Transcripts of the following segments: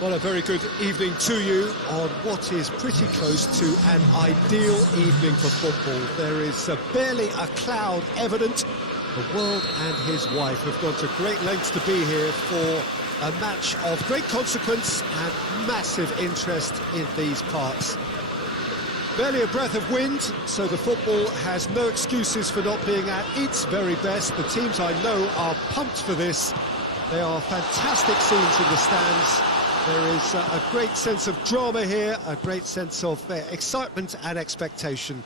Well, a very good evening to you on what is pretty close to an ideal evening for football. There is barely a cloud evident. The world and his wife have gone to great lengths to be here for a match of great consequence and massive interest in these parts. Barely a breath of wind, so the football has no excuses for not being at its very best. The teams I know are pumped for this. They are fantastic scenes in the stands. There is a great sense of drama here, a great sense of excitement and expectation.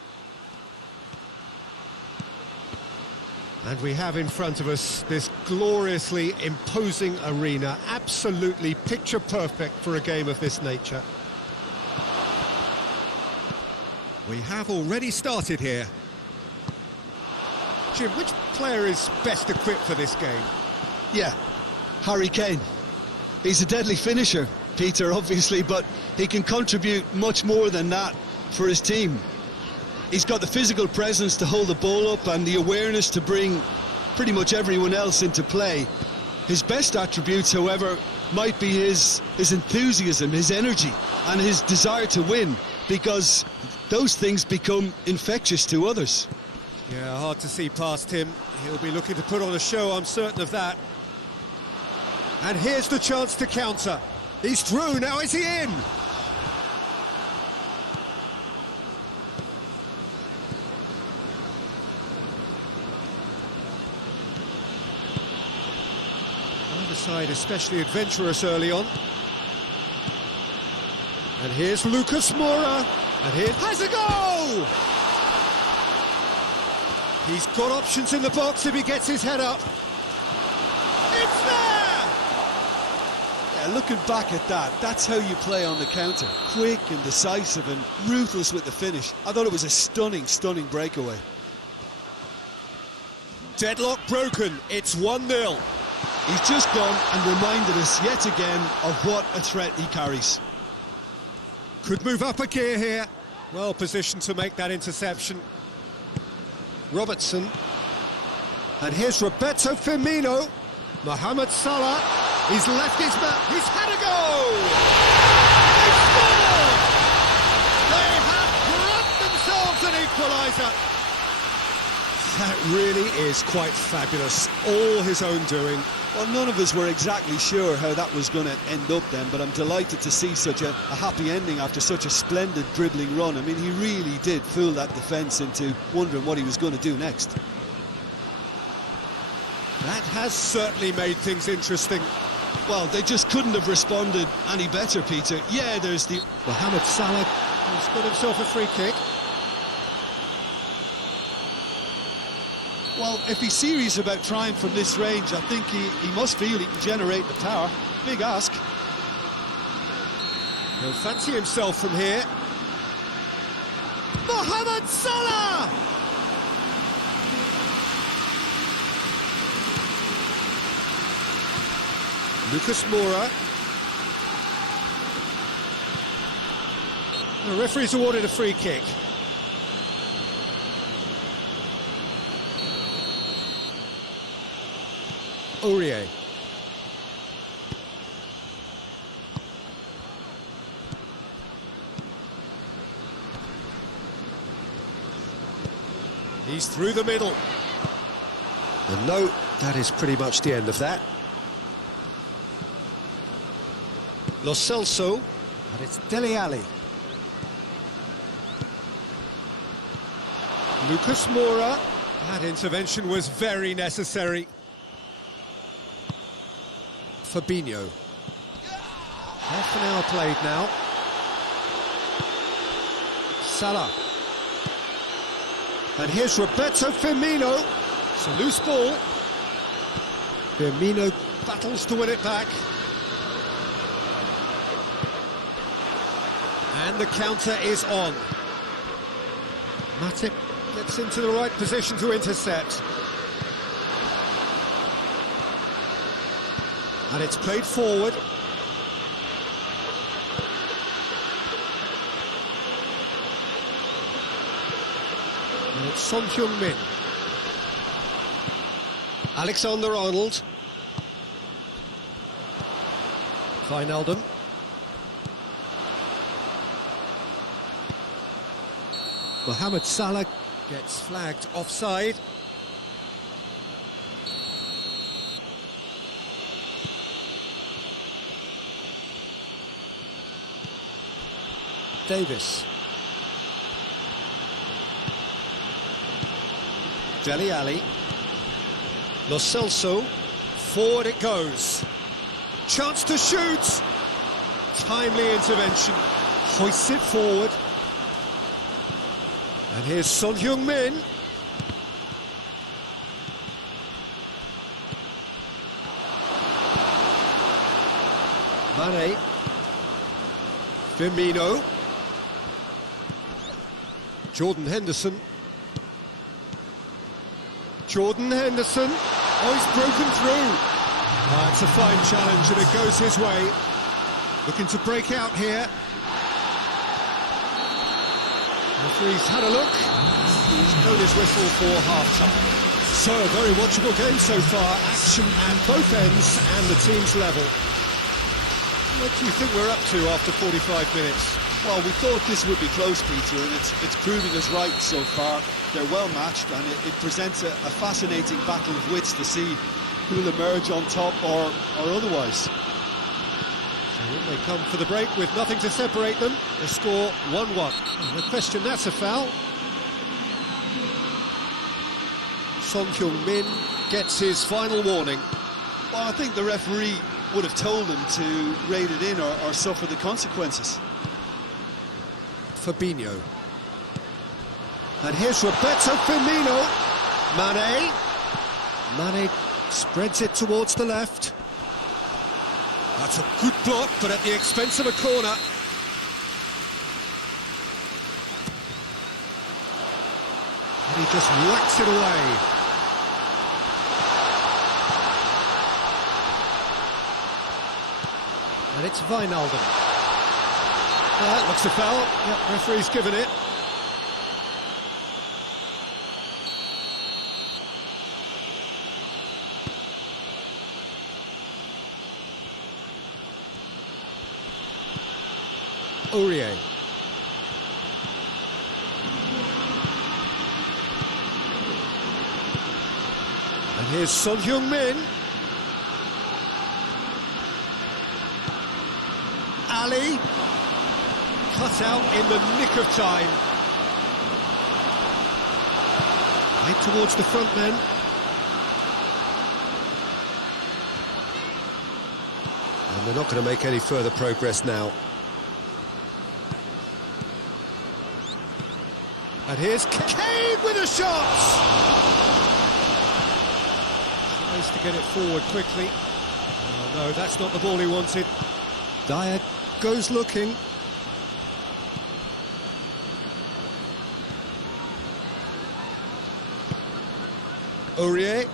And we have in front of us this gloriously imposing arena, absolutely picture perfect for a game of this nature. We have already started here. Jim, which player is best equipped for this game? Yeah, Harry Kane. He's a deadly finisher, Peter, obviously, but he can contribute much more than that for his team. He's got the physical presence to hold the ball up and the awareness to bring pretty much everyone else into play. His best attributes, however, might be his enthusiasm, his energy, and his desire to win, because those things become infectious to others. Yeah, hard to see past him. He'll be looking to put on a show, I'm certain of that. And here's the chance to counter. He's through, now is he in? Either side especially adventurous early on. And here's Lucas Moura. And here has a goal! He's got options in the box if he gets his head up. It's there! Yeah, looking back at that, that's how you play on the counter. Quick and decisive and ruthless with the finish. I thought it was a stunning, stunning breakaway. Deadlock broken, it's 1-0. He's just gone and reminded us yet again of what a threat he carries. Could move up a gear here. Well positioned to make that interception. Robertson. And here's Roberto Firmino. Mohamed Salah. He's left his mark. He's had a goal! They have grabbed themselves an equaliser. That really is quite fabulous. All his own doing. Well, none of us were exactly sure how that was going to end up then, but I'm delighted to see such a happy ending after such a splendid dribbling run. I mean, he really did fool that defence into wondering what he was going to do next. That has certainly made things interesting. Well, they just couldn't have responded any better, Peter. Yeah, there's the... Mohamed Salah has got himself a free kick. Well, if he's serious about trying from this range, I think he must feel he can generate the power. Big ask. He'll fancy himself from here. Mohamed Salah! Lucas Moura. The referee's awarded a free kick. Aurier. He's through the middle. And no, that is pretty much the end of that. Lo Celso, and it's Dele Alli. Lucas Moura. That intervention was very necessary. Fabinho. Half an hour played now. Salah. And here's Roberto Firmino. It's a loose ball. Firmino battles to win it back. And the counter is on. Matip gets into the right position to intercept. And it's played forward. And it's Son Heung-min. Alexander-Arnold. Wijnaldum. Mohamed Salah gets flagged offside. Davis. Dele Alli. Lo Celso. Forward it goes. Chance to shoot. Timely intervention. Hoists it forward. And here's Son Heung-min. Mane. Firmino. Jordan Henderson. Jordan Henderson. Oh, he's broken through. It's a fine challenge and it goes his way. Looking to break out here. Referee's had a look. He's blown his whistle for half-time. So, a very watchable game so far. Action at both ends and the team's level. What do you think we're up to after 45 minutes? Well, we thought this would be close, Peter, and it's proving us right so far. They're well matched, and it presents a fascinating battle of wits to see who'll emerge on top or otherwise. So in they come for the break with nothing to separate them. The score 1-1. The question, that's a foul. Son Heung-min gets his final warning. Well, I think the referee would have told him to rate it in or suffer the consequences. Fabinho. And here's Roberto Firmino. Mane spreads it towards the left. That's a good block, but at the expense of a corner. And he just whacks it away. And it's Wijnaldum. That looks a foul. Yep, referee's given it. Aurier. And here's Son Heung-min. Ali. Cut out in the nick of time. Right towards the front men. And they're not going to make any further progress now. And here's Kane with a shot! Tries to get it forward quickly. Oh no, that's not the ball he wanted. DieyJr goes looking. Aurier.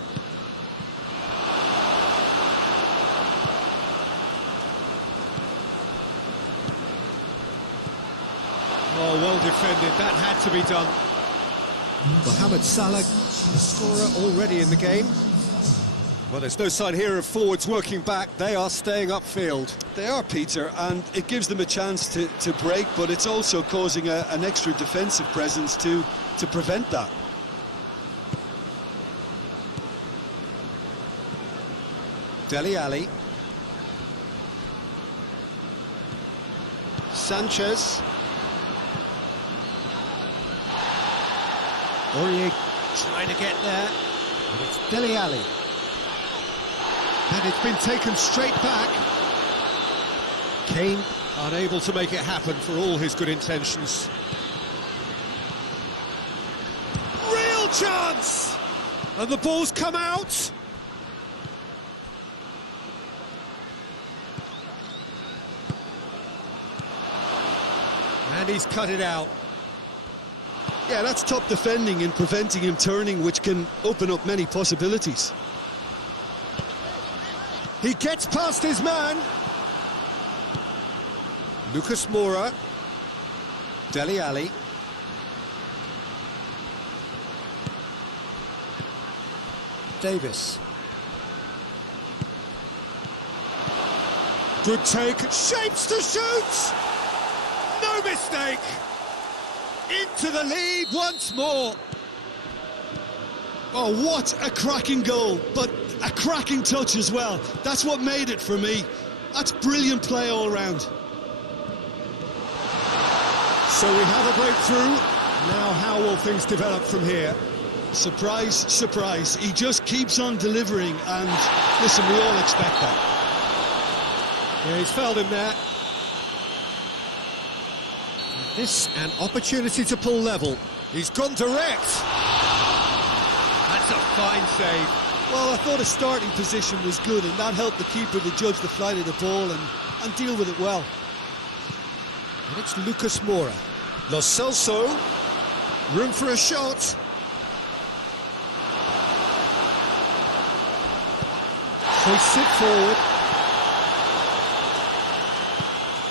Oh, well defended. That had to be done. Mohamed Salah, the scorer already in the game. Well, there's no sign here of forwards working back. They are staying upfield. They are, Peter, and it gives them a chance to break, but it's also causing an extra defensive presence to prevent that. Dele Alli. Sanchez. Aurier trying to get there. And it's Dele Alli. And it's been taken straight back. Kane unable to make it happen for all his good intentions. Real chance! And the ball's come out. And he's cut it out. Yeah, that's top defending and preventing him turning, which can open up many possibilities. He gets past his man. Lucas Moura. Dele Alli. Davis. Good take. Shapes to shoot! No mistake! into the lead once more. Oh, what a cracking goal, but a cracking touch as well. That's what made it for me. That's brilliant play all round. So we have a breakthrough. Now how will things develop from here? Surprise, surprise. He just keeps on delivering, and listen, we all expect that. Yeah, he's fouled him there. This an opportunity to pull level. He's gone direct. That's a fine save. Well, I thought his starting position was good, and that helped the keeper to judge the flight of the ball and deal with it well. And it's Lucas Moura. Lo Celso. Room for a shot. Hoists it forward.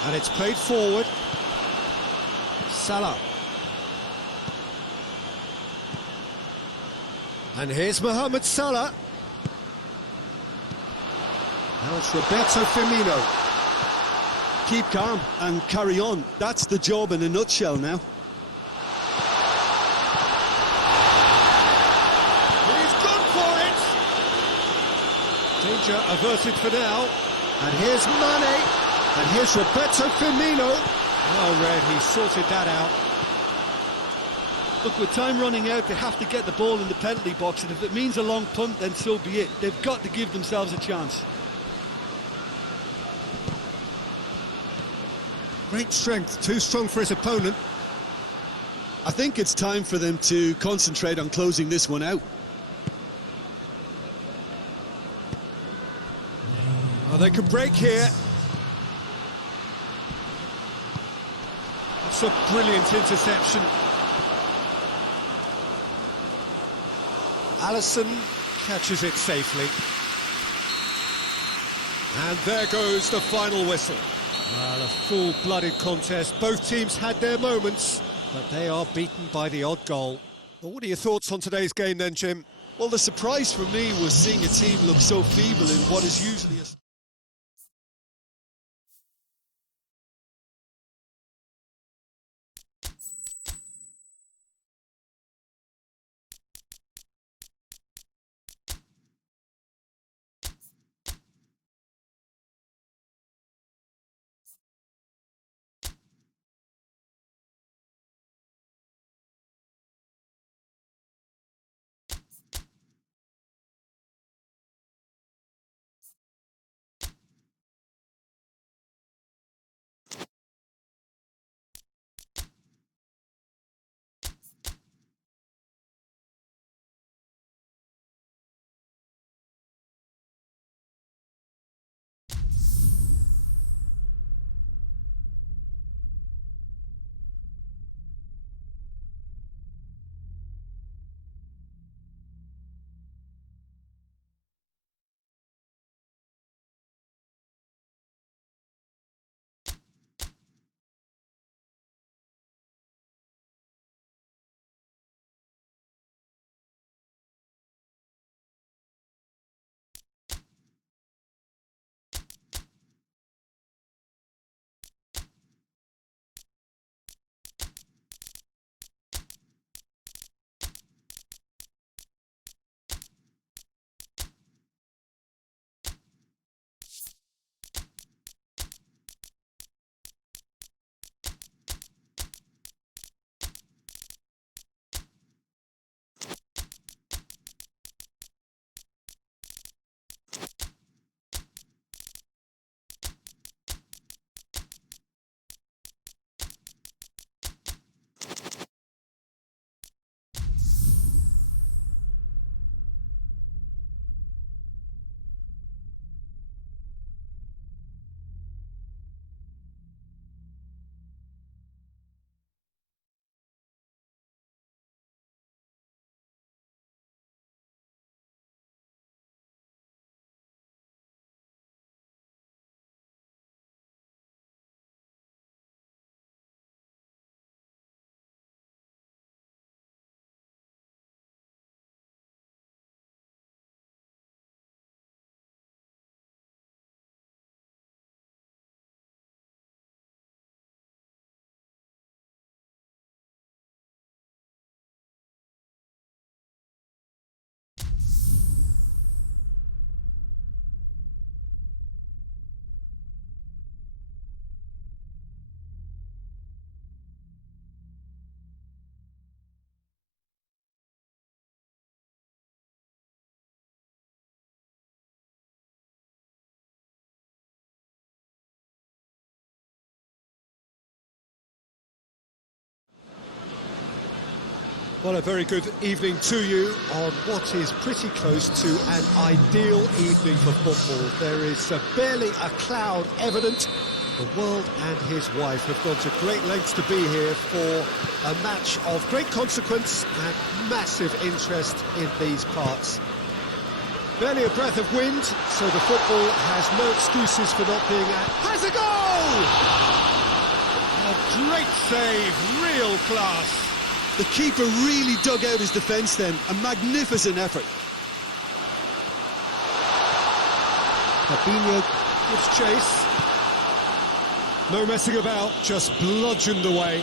And it's played forward. Salah. And here's Mohamed Salah. Now it's Roberto Firmino. Keep calm and carry on. That's the job in a nutshell now. He's gone for it. Danger averted for now. And here's Mane. And here's Roberto Firmino. Well read, he sorted that out. Look, with time running out, they have to get the ball in the penalty box, and if it means a long punt, then so be it. They've got to give themselves a chance. Great strength, too strong for his opponent. I think it's time for them to concentrate on closing this one out. Oh, they can break here. That's a brilliant interception. Alisson catches it safely. And there goes the final whistle. Well, a full-blooded contest. Both teams had their moments, but they are beaten by the odd goal. Well, what are your thoughts on today's game then, Jim? Well, the surprise for me was seeing a team look so feeble in what is usually a... Well, a very good evening to you on what is pretty close to an ideal evening for football. There is barely a cloud evident. The world and his wife have gone to great lengths to be here for a match of great consequence and massive interest in these parts. Barely a breath of wind, so the football has no excuses for not being at... Has a goal! A great save, real class. The keeper really dug out his defence then. A magnificent effort. Fabinho gives chase. No messing about, just bludgeoned away.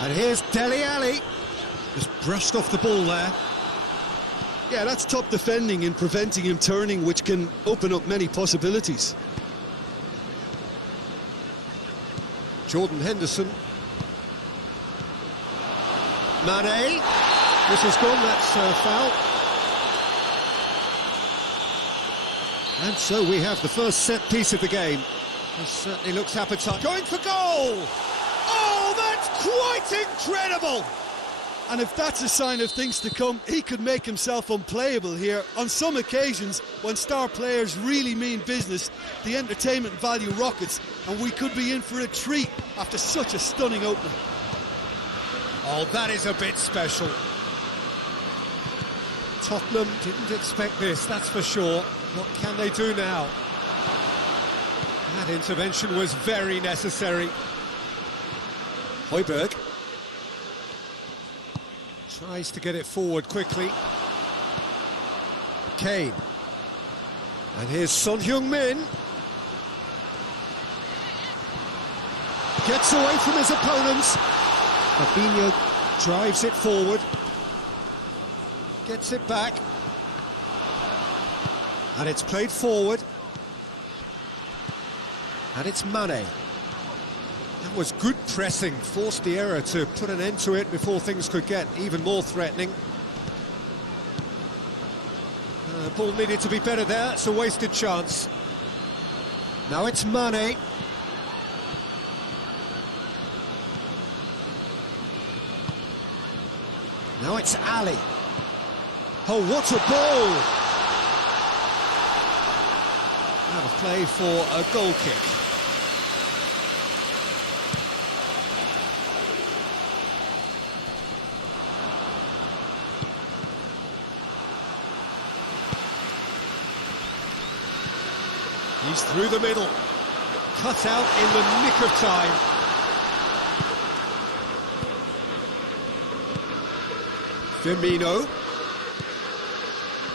And here's Dele Alli. Just brushed off the ball there. Yeah, that's top defending and preventing him turning, which can open up many possibilities. Jordan Henderson. Mane. This is gone, that's foul. And so we have the first set piece of the game. This certainly looks appetizing. Going for goal! Oh, that's quite incredible! And if that's a sign of things to come, he could make himself unplayable here. On some occasions, when star players really mean business, the entertainment value rockets, and we could be in for a treat after such a stunning opening. Oh, that is a bit special. Tottenham didn't expect this, that's for sure. What can they do now? That intervention was very necessary. Højbjerg tries to get it forward quickly. Kane. And here's Son Heung-min. Gets away from his opponents. Fabinho drives it forward. Gets it back. And it's played forward. And it's Mane. That was good pressing, forced the error to put an end to it before things could get even more threatening. The ball needed to be better there, it's a wasted chance. Now it's Mane. Now it's Ali. Oh, what a ball! Now a play for a goal kick. He's through the middle, cut out in the nick of time. Firmino,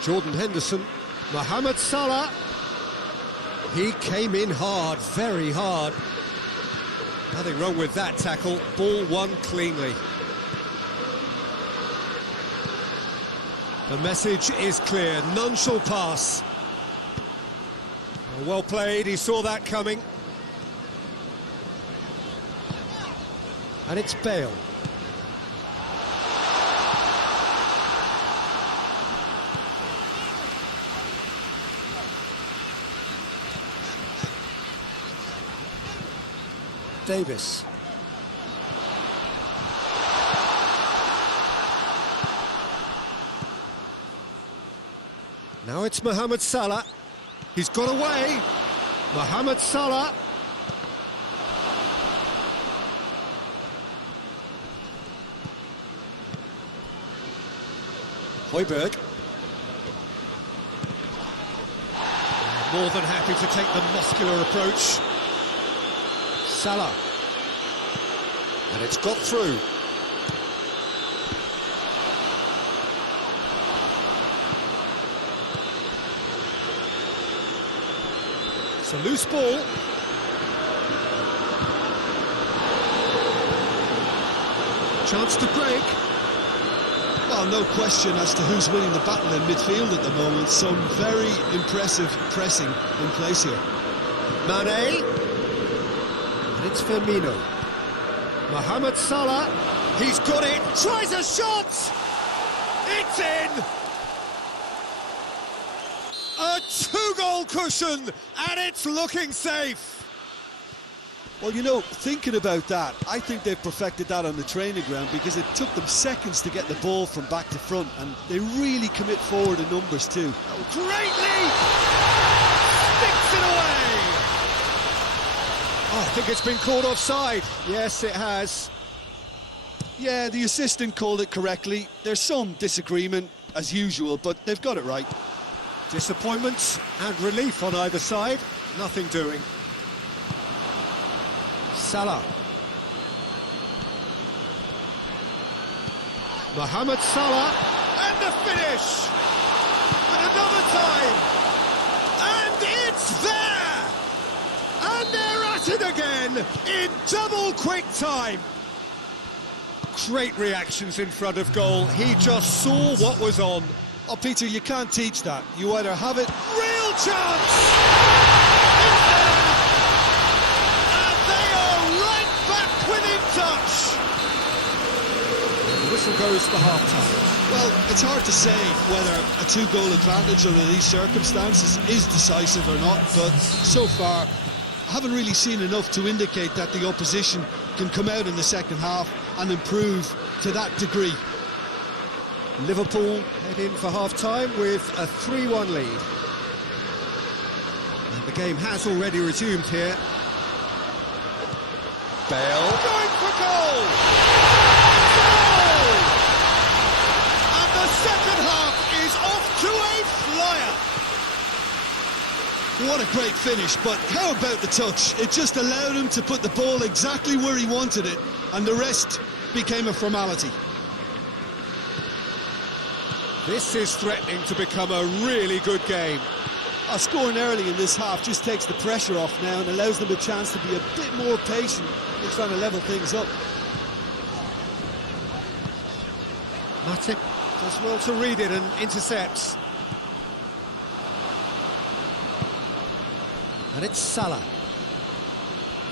Jordan Henderson, Mohamed Salah. He came in hard, very hard. Nothing wrong with that tackle, ball won cleanly. The message is clear, none shall pass. Well played, he saw that coming. And it's Bale. Davis. Now it's Mohamed Salah. He's got away. Mohamed Salah. Højbjerg. More than happy to take the muscular approach. Salah. And it's got through. It's a loose ball. Chance to break. Well, no question as to who's winning the battle in midfield at the moment. Some very impressive pressing in place here. Mane. And it's Firmino. Mohamed Salah. He's got it. Tries a shot. It's in. Two-goal cushion, and it's looking safe. Well, you know, thinking about that, I think they've perfected that on the training ground because it took them seconds to get the ball from back to front, and they really commit forward in numbers too. Oh, great lead! Sticks it away! Oh, I think it's been called offside. Yes, it has. Yeah, the assistant called it correctly. There's some disagreement, as usual, but they've got it right. Disappointments and relief on either side. Nothing doing. Salah. Mohamed Salah. And the finish! And another time! And it's there! And they're at it again in double quick time. Great reactions in front of goal. He just saw what was on. Oh, Peter, you can't teach that. You either have it... Real chance! In there! And they are right back within touch! The whistle goes for half-time. Well, it's hard to say whether a two-goal advantage under these circumstances is decisive or not, but so far, I haven't really seen enough to indicate that the opposition can come out in the second half and improve to that degree. Liverpool head in for half-time with a 3-1 lead. And the game has already resumed here. Bale going for goal! Goal! And the second half is off to a flyer! What a great finish, but how about the touch? It just allowed him to put the ball exactly where he wanted it, and the rest became a formality. This is threatening to become a really good game. Scoring early in this half just takes the pressure off now and allows them a chance to be a bit more patient in trying to level things up. Matip does well to read it and intercepts. And it's Salah.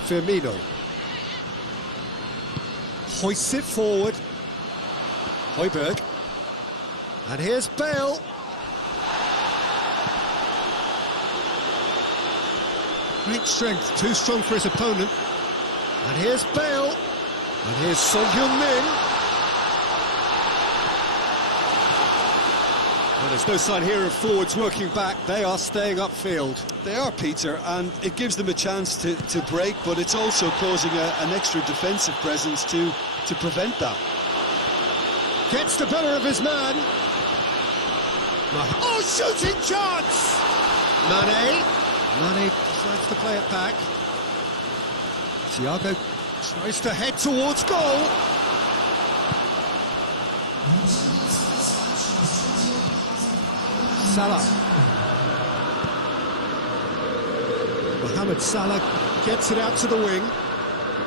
Firmino. Hoists it forward. Højbjerg. And here's Bale. Great strength, too strong for his opponent. And here's Bale. And here's Son Heung-min. Well, there's no sign here of forwards working back. They are staying upfield. They are, Peter, and it gives them a chance to break, but it's also causing an extra defensive presence to prevent that. Gets the better of his man. Oh, shooting chance! Mane decides to play it back. Thiago tries to head towards goal. Salah. Mohamed Salah gets it out to the wing.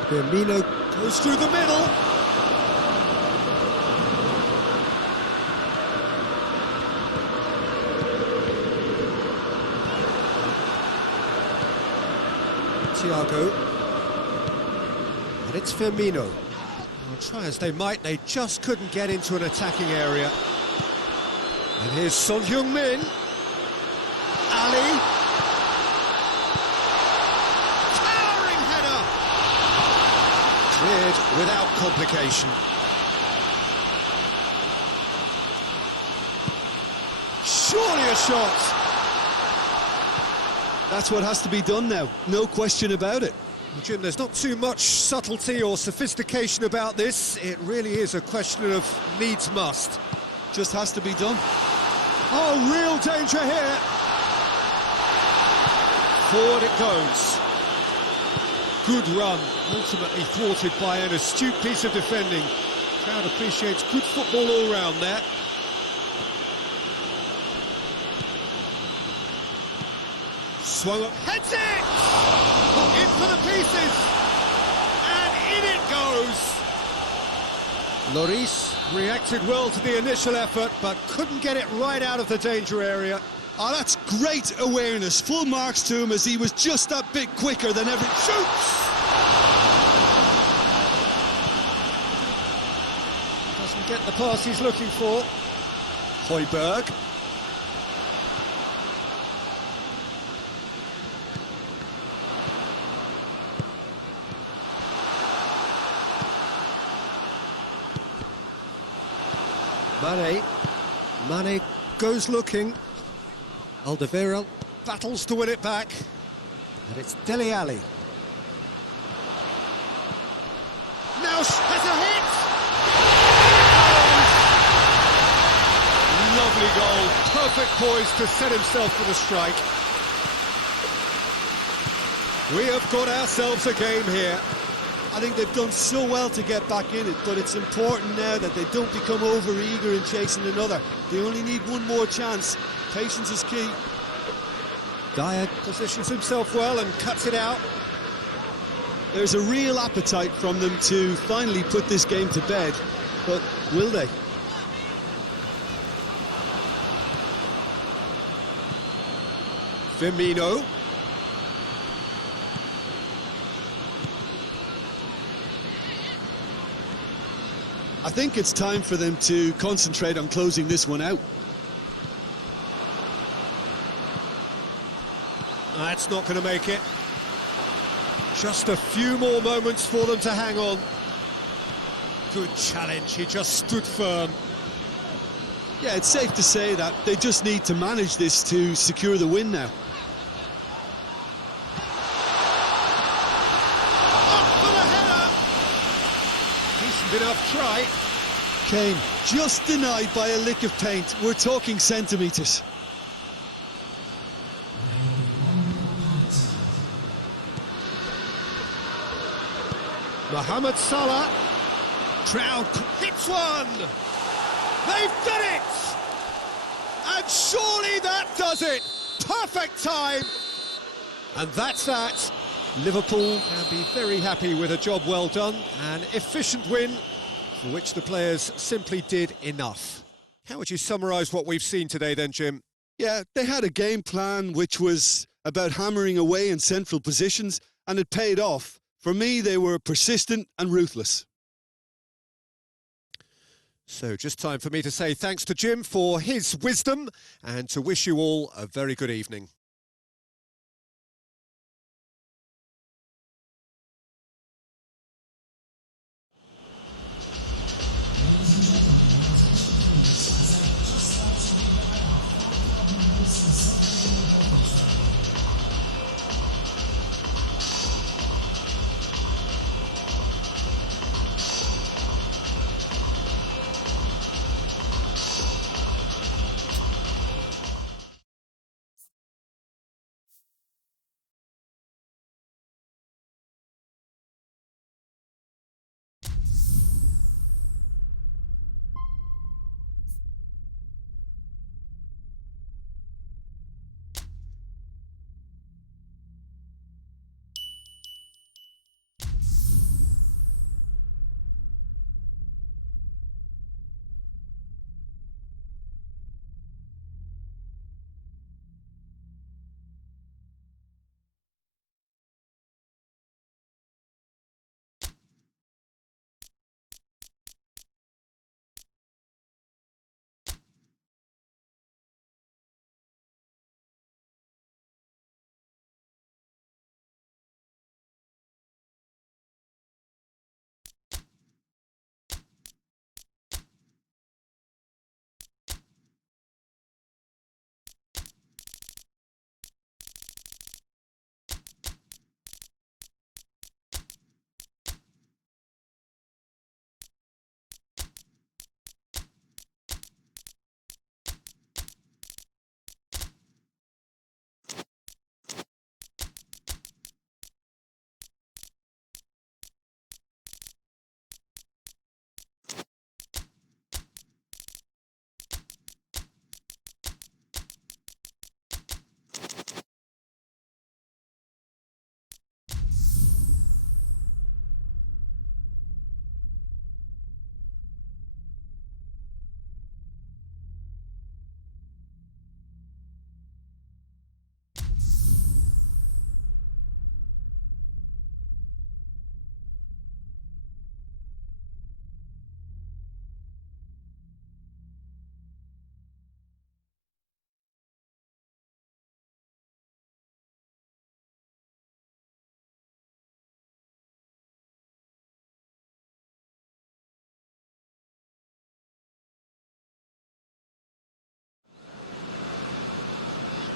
Firmino goes through the middle. Thiago. And it's Firmino. Well, try as they might, they just couldn't get into an attacking area. And here's Son Heung-min. Ali. Towering header. Cleared without complication. Surely a shot. That's what has to be done now, no question about it. Well, Jim, there's not too much subtlety or sophistication about this. It really is a question of needs must. Just has to be done. Oh, real danger here. Forward it goes. Good run, ultimately thwarted by an astute piece of defending. Crowd appreciates good football all round there. Swung up, heads it! In for the pieces! And in it goes! Lloris reacted well to the initial effort, but couldn't get it right out of the danger area. Oh, that's great awareness. Full marks to him as he was just that bit quicker than every... Shoots! Doesn't get the pass he's looking for. Højbjerg. Mane. Mane goes looking. Alderweireld battles to win it back. And it's Dele Alli. Now has a hit! Lovely goal. Perfect poise to set himself for the strike. We have got ourselves a game here. I think they've done so well to get back in it, but it's important now that they don't become over-eager in chasing another. They only need one more chance. Patience is key. Dier positions himself well and cuts it out. There's a real appetite from them to finally put this game to bed, but will they? Firmino. I think it's time for them to concentrate on closing this one out. That's not going to make it. Just a few more moments for them to hang on. Good challenge, he just stood firm. Yeah, it's safe to say that they just need to manage this to secure the win now. Up for the header! Decent enough try. Kane just denied by a lick of paint. We're talking centimetres. Mohamed Salah. Trout hits one! They've done it! And surely that does it! Perfect time! And that's that. Liverpool can be very happy with a job well done. An efficient win for which the players simply did enough. How would you summarise what we've seen today then, Jim? Yeah, they had a game plan which was about hammering away in central positions, and it paid off. For me, they were persistent and ruthless. So just time for me to say thanks to Jim for his wisdom and to wish you all a very good evening.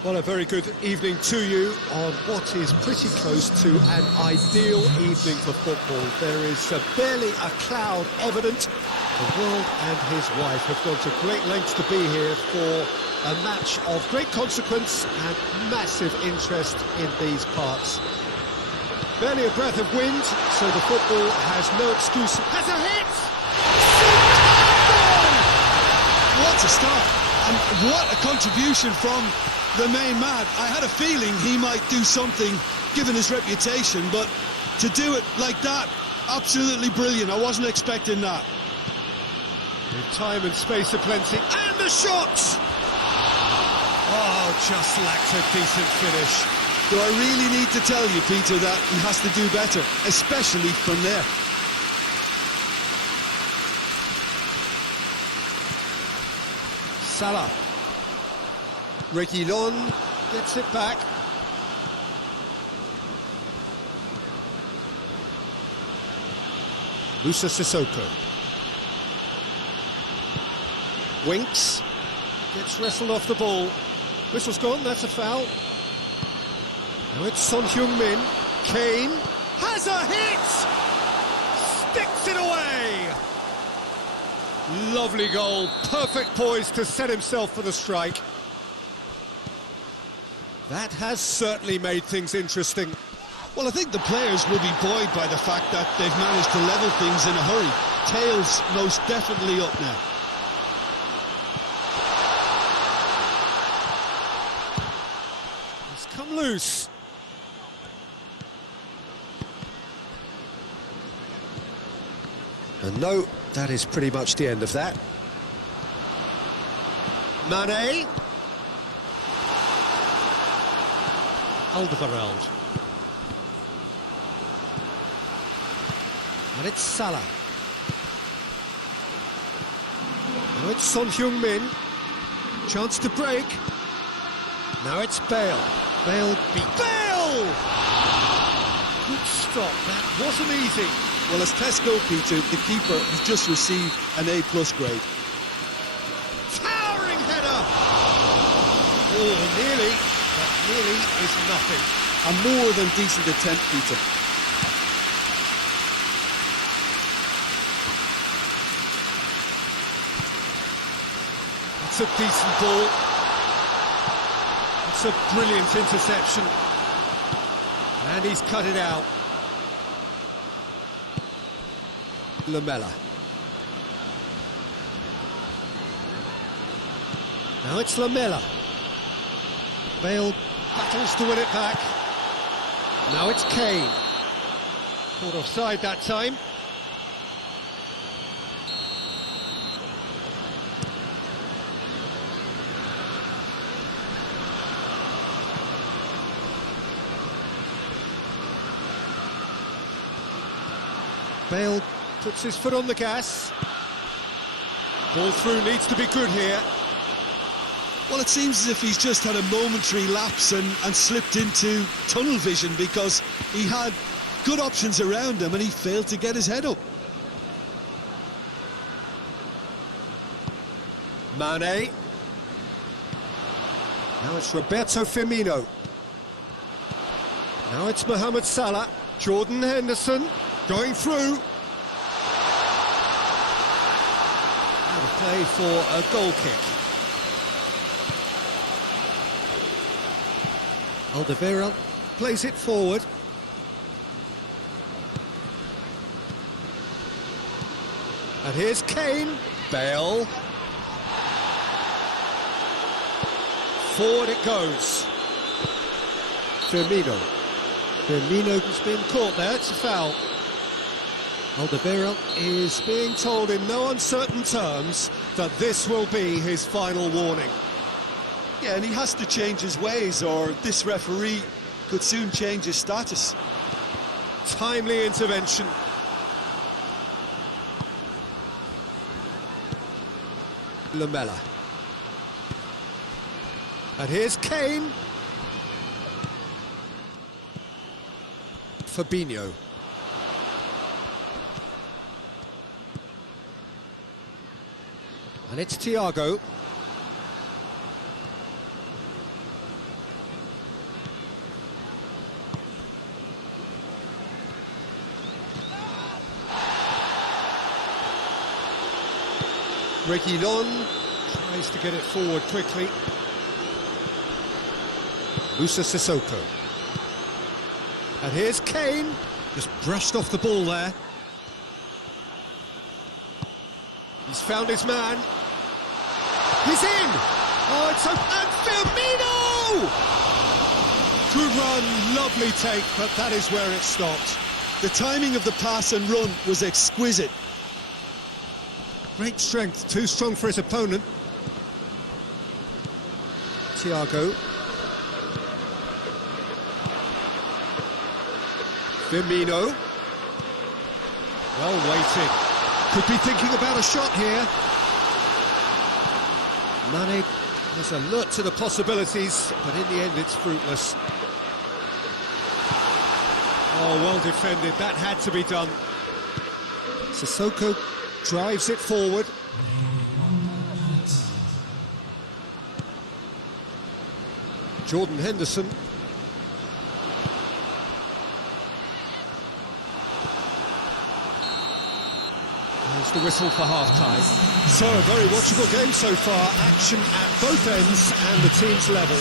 Well, a very good evening to you on what is pretty close to an ideal evening for football. There is barely a cloud evident. The world and his wife have gone to great lengths to be here for a match of great consequence and massive interest in these parts. Barely a breath of wind, so the football has no excuse. Has a hit! What a start, and what a contribution from the main man. I had a feeling he might do something, given his reputation, but to do it like that, absolutely brilliant. I wasn't expecting that. With time and space aplenty, and the shot! Oh, just lacked a decent finish. Do I really need to tell you, Peter, that he has to do better, especially from there? Salah. Reguilon gets it back. Musa Sissoko. Winks. Gets wrestled off the ball. Whistle's gone, that's a foul. Now it's Son Heung-min. Kane has a hit! Sticks it away! Lovely goal, perfect poise to set himself for the strike. That has certainly made things interesting. Well, I think the players will be buoyed by the fact that they've managed to level things in a hurry. Tails most definitely up now. It's come loose. And no, that is pretty much the end of that. Mane. Alderweireld. And it's Salah. Now it's Son Heung-min. Chance to break. Now it's Bale. Bale beat. Bale! Good stop. That wasn't easy. Well, as Tesco, Peter, the keeper has just received an A+ grade. Towering header! Oh, nearly, but nearly is nothing. A more than decent attempt, Peter. It's a decent ball. It's a brilliant interception. And he's cut it out. Lamela. Now it's Lamela. Bale battles to win it back. Now it's Kane. Caught offside that time. Bale puts his foot on the gas. Ball through needs to be good here. Well, it seems as if he's just had a momentary lapse and slipped into tunnel vision, because he had good options around him and he failed to get his head up. Mane. Now it's Roberto Firmino. Now it's Mohamed Salah. Jordan Henderson going through. Now a play for a goal kick. Alderweireld plays it forward. And here's Kane. Bale. Forward it goes. Firmino. Firmino's been caught there, it's a foul. Alderweireld is being told in no uncertain terms that this will be his final warning. Yeah, and he has to change his ways, or this referee could soon change his status. Timely intervention. Lamela. And here's Kane. Fabinho. And it's Thiago. Reguilon tries to get it forward quickly. Moussa Sissoko. And here's Kane. Just brushed off the ball there. He's found his man. He's in! Oh, it's open. And Firmino! Good run, lovely take, but that is where it stopped. The timing of the pass and run was exquisite. Great strength, too strong for his opponent. Thiago. Firmino. Well weighted. Could be thinking about a shot here. Mane is alert to the possibilities, but in the end it's fruitless. Oh, well defended. That had to be done. Sissoko drives it forward. Jordan Henderson. There's the whistle for half-time. So, a very watchable game so far. Action at both ends and the team's level.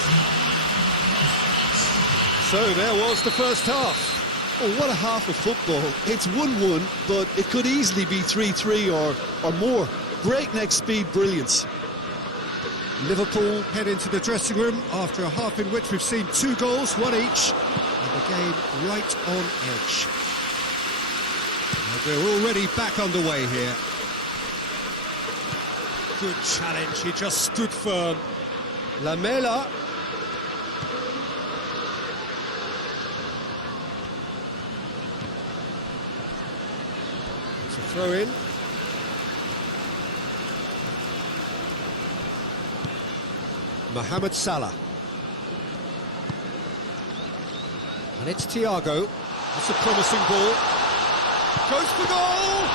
So, there was the first half. Oh, what a half of football. It's 1-1, but it could easily be 3-3 or more. Breakneck speed brilliance. Liverpool head into the dressing room after a half in which we've seen 2 goals, 1 each, and the game right on edge. And we're already back underway here. Good challenge, he just stood firm. Lamela. It's a throw in. Mohamed Salah. And it's Thiago. That's a promising ball. Goes for goal!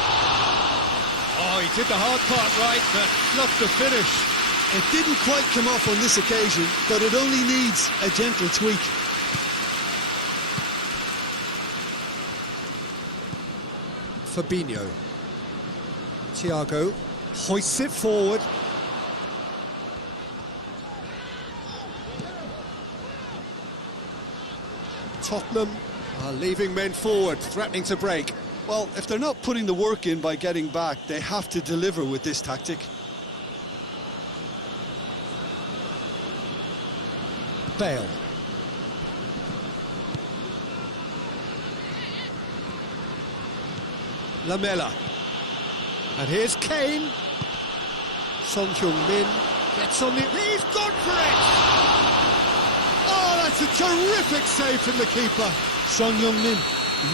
Oh, he did the hard part right, but fluffed the finish. It didn't quite come off on this occasion, but it only needs a gentle tweak. Fabinho. Thiago hoists it forward. Tottenham are leaving men forward, threatening to break. Well, if they're not putting the work in by getting back, they have to deliver with this tactic. Bale. Lamela. And here's Kane. Son Heung-min gets on the... He's gone for it! Oh, that's a terrific save from the keeper. Son Heung-min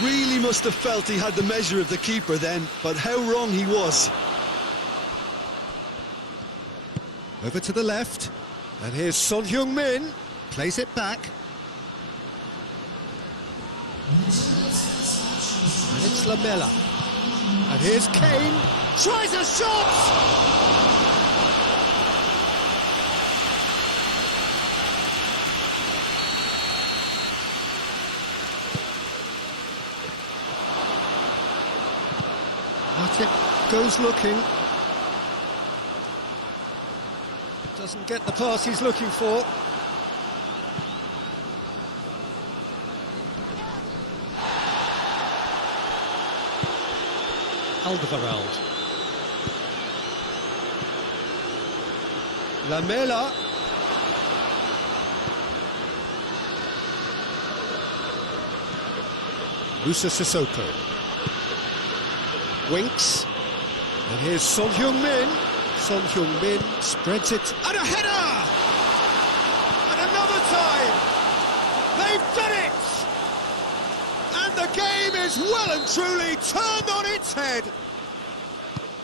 really must have felt he had the measure of the keeper then, but how wrong he was. Over to the left. And here's Son Heung-min. Plays it back. And it's Lamela. And here's Kane. Tries a shot! Matip goes looking. Doesn't get the pass he's looking for. Alderweireld. Lamela. Moussa Sissoko. Winks. And here's Son Heung-min. Son Heung-min spreads it. And a header! And another time! They've done it! And the game is well and truly turned on its head.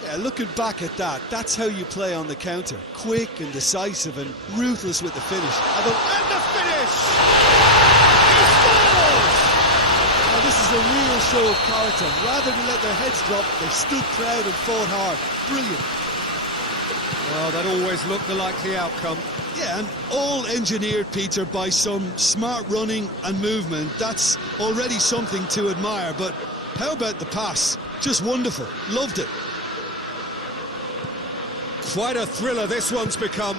Yeah, looking back at that, that's how you play on the counter. Quick and decisive and ruthless with the finish. And the finish! He scores! Now, this is a real show of character. Rather than let their heads drop, they stood proud and fought hard. Brilliant. Well, that always looked the likely outcome. Yeah, and all engineered, Peter, by some smart running and movement. That's already something to admire, but how about the pass? Just wonderful. Loved it. Quite a thriller this one's become.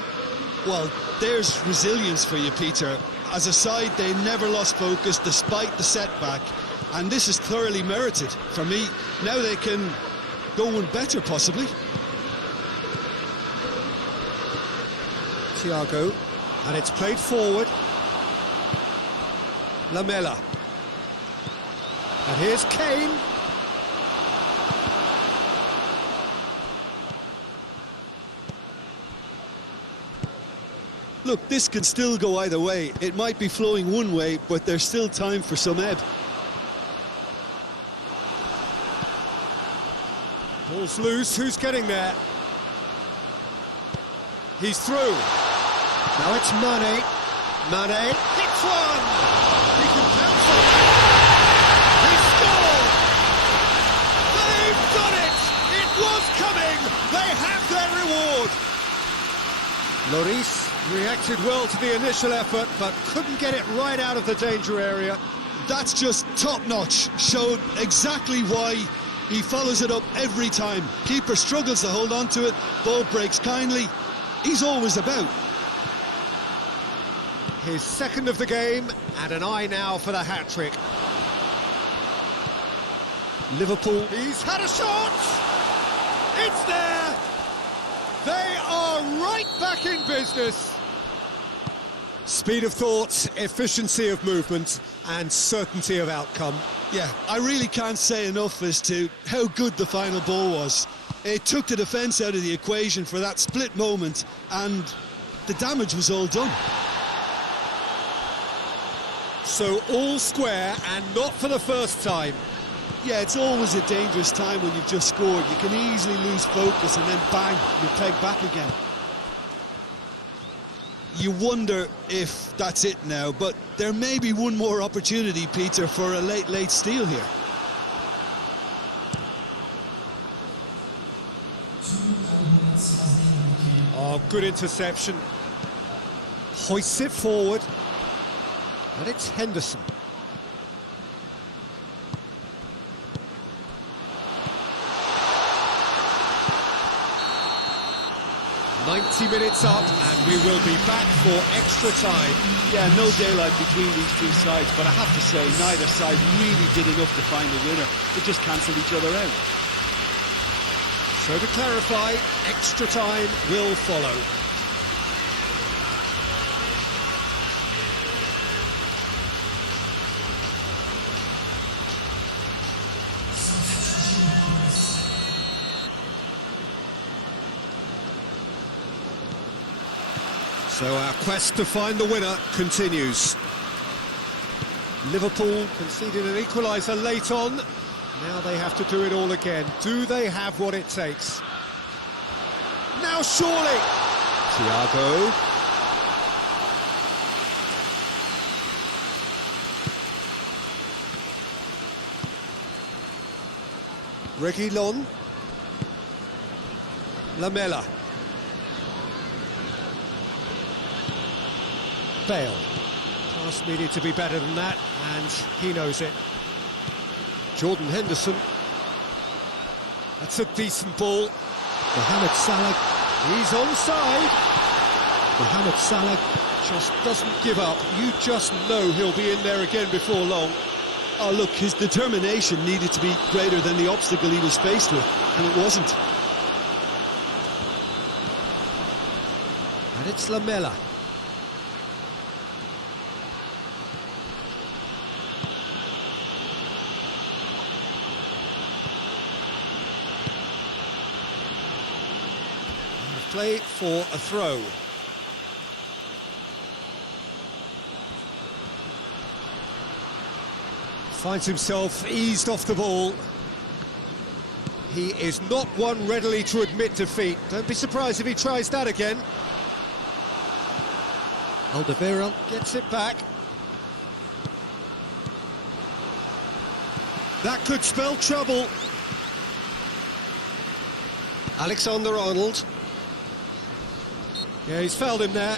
Well, there's resilience for you, Peter. As a side, they never lost focus despite the setback, and this is thoroughly merited. For me, now they can go one better, possibly. Thiago, and it's played forward. Lamela. And here's Kane. Look, this can still go either way. It might be flowing one way, but there's still time for some ebb. Ball's loose, who's getting there? He's through. Now it's Mane. Mane hits one! He can pounce on that! He scored! They've got it! It was coming! They have their reward! Lloris reacted well to the initial effort, but couldn't get it right out of the danger area. That's just top-notch. Showed exactly why he follows it up every time. Keeper struggles to hold on to it, ball breaks kindly. He's always about. His second of the game, and an eye now for the hat-trick. Liverpool, he's had a shot! It's there! They are right back in business. Speed of thought, efficiency of movement, and certainty of outcome. Yeah, I really can't say enough as to how good the final ball was. It took the defence out of the equation for that split moment, and the damage was all done. So all square, and not for the first time. Yeah, it's always a dangerous time when you've just scored. You can easily lose focus and then bang, you're pegged back again. You wonder if that's it now, but there may be one more opportunity, Peter, for a late steal here. Oh, good interception. Hoists it forward. And it's Henderson. "90 minutes up, and we will be back for extra time." Yeah, no daylight between these two sides, but I have to say, neither side really did enough to find a winner. They just cancelled each other out. So to clarify, extra time will follow. So our quest to find the winner continues. Liverpool conceded an equaliser late on. Now they have to do it all again. Do they have what it takes? Now surely! Thiago. Reguilon. Lamela. Bale. Pass needed to be better than that, and he knows it. Jordan Henderson. That's a decent ball. Mohamed Salah, he's onside. Mohamed Salah just doesn't give up. You just know he'll be in there again before long. Oh, look, his determination needed to be greater than the obstacle he was faced with, and it wasn't. And it's Lamela. Play for a throw. Finds himself eased off the ball. He is not one readily to admit defeat. Don't be surprised if he tries that again. Alderweireld gets it back. That could spell trouble. Alexander-Arnold. Yeah, he's fouled him there.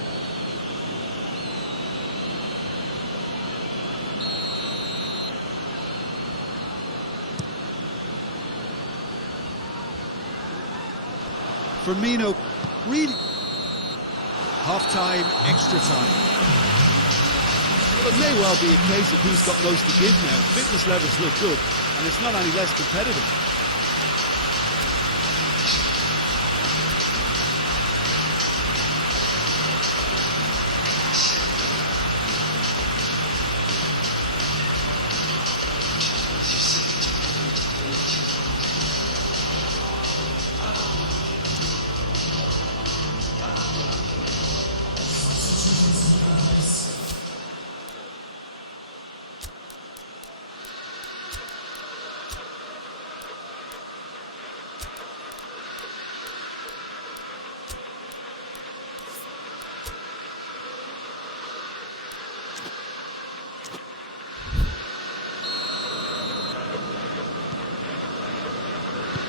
Firmino really... Half-time, extra time. Well, it may well be a case of who's got most to give now. Fitness levels look good, and it's not any less competitive.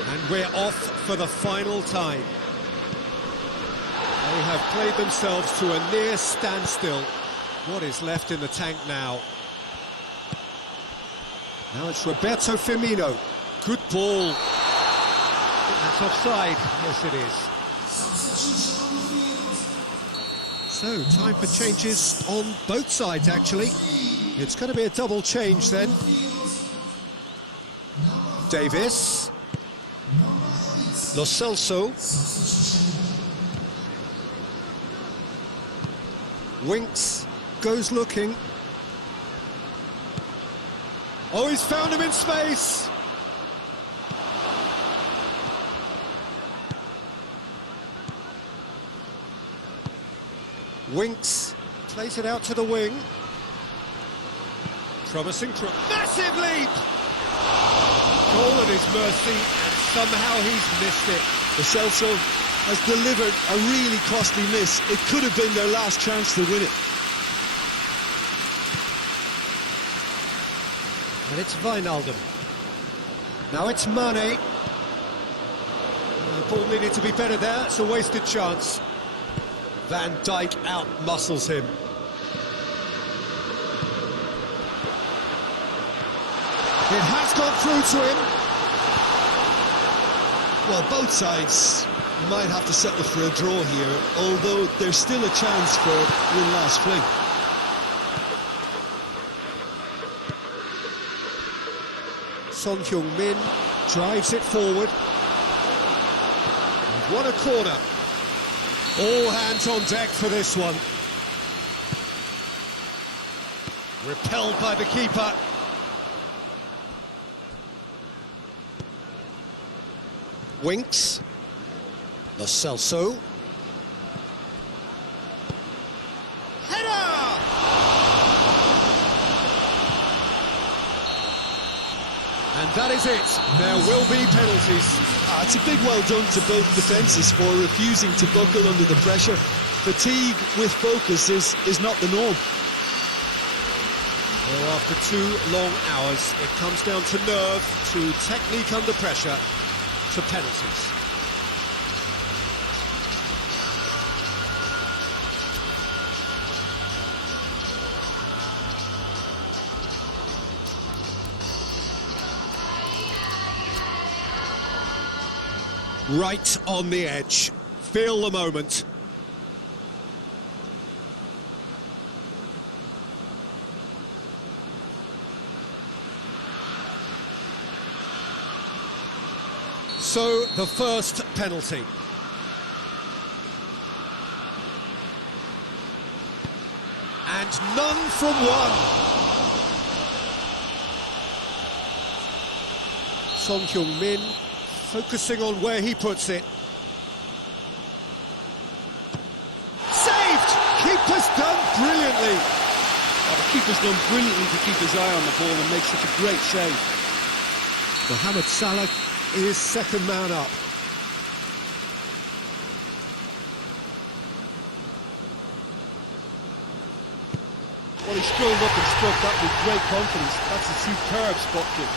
And we're off for the final time. They have played themselves to a near standstill. What is left in the tank now? Now it's Roberto Firmino. Good ball. I think that's offside. Yes, it is. So, time for changes on both sides, actually. It's going to be a double change then. Davis. Lo Celso. Winks goes looking. Oh, he's found him in space. Winks plays it out to the wing. Promising, massive leap! Goal at his mercy, and somehow he's missed it. Lo Celso has delivered a really costly miss. It could have been their last chance to win it. And it's Wijnaldum. Now it's Mane. The ball needed to be better there. It's a wasted chance. Van Dijk out-muscles him. It has gone through to him. Well, both sides might have to settle for a draw here, although there's still a chance for win-last fling. Son Heung-min drives it forward. And what a corner. All hands on deck for this one. Repelled by the keeper. Winks. Lo Celso. Header! And that is it. There will be penalties. It's a big well done to both defences for refusing to buckle under the pressure. Fatigue with focus is not the norm. Well, after 2 long hours, it comes down to nerve, to technique under pressure, to penalties. Right on the edge. Feel the moment. So, the first penalty. And none from one. Son Heung-min focusing on where he puts it. Saved! Keeper's done brilliantly. Oh, the keeper's done brilliantly to keep his eye on the ball and make such a great save. Mohamed Salah is second man up. Well, he strolled up and struck that with great confidence. That's a superb spot kick.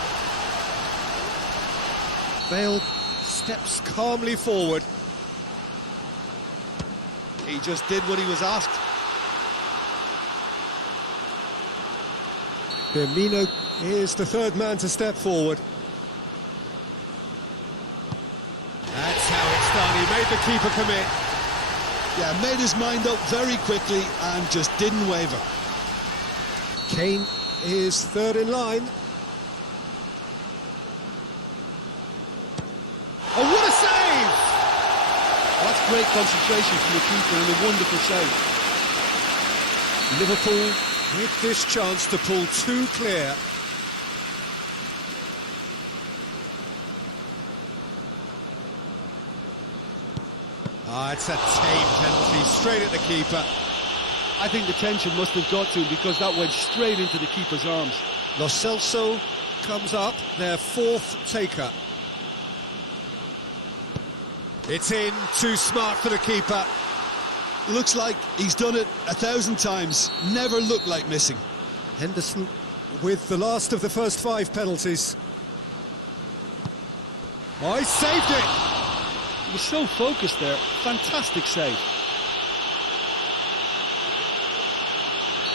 Bale steps calmly forward. He just did what he was asked. Firmino is the third man to step forward. That's how it's done. He He made the keeper commit. Yeah, made his mind up very quickly and just didn't waver. Kane is third in line. Oh, what a save! That's great concentration from the keeper and a wonderful save. Liverpool with this chance to pull two clear. It's a tame penalty, straight at the keeper. I think the tension must have got to him because that went straight into the keeper's arms. Lo Celso comes up, their fourth taker. It's in, too smart for the keeper. Looks like he's done it 1,000 times. Never looked like missing. Henderson with the last of the first 5 penalties. Oh, he saved it! He was so focused there. Fantastic save.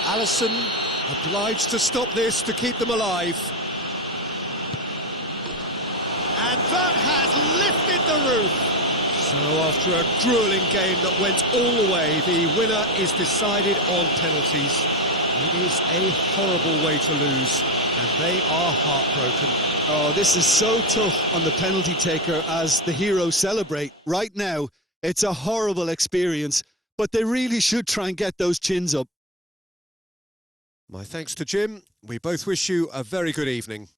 Alisson obliged to stop this to keep them alive. And that has lifted the roof. So after a gruelling game that went all the way, the winner is decided on penalties. It is a horrible way to lose, and they are heartbroken. Oh, this is so tough on the penalty taker as the heroes celebrate. Right now, it's a horrible experience, but they really should try and get those chins up. My thanks to Jim. We both wish you a very good evening.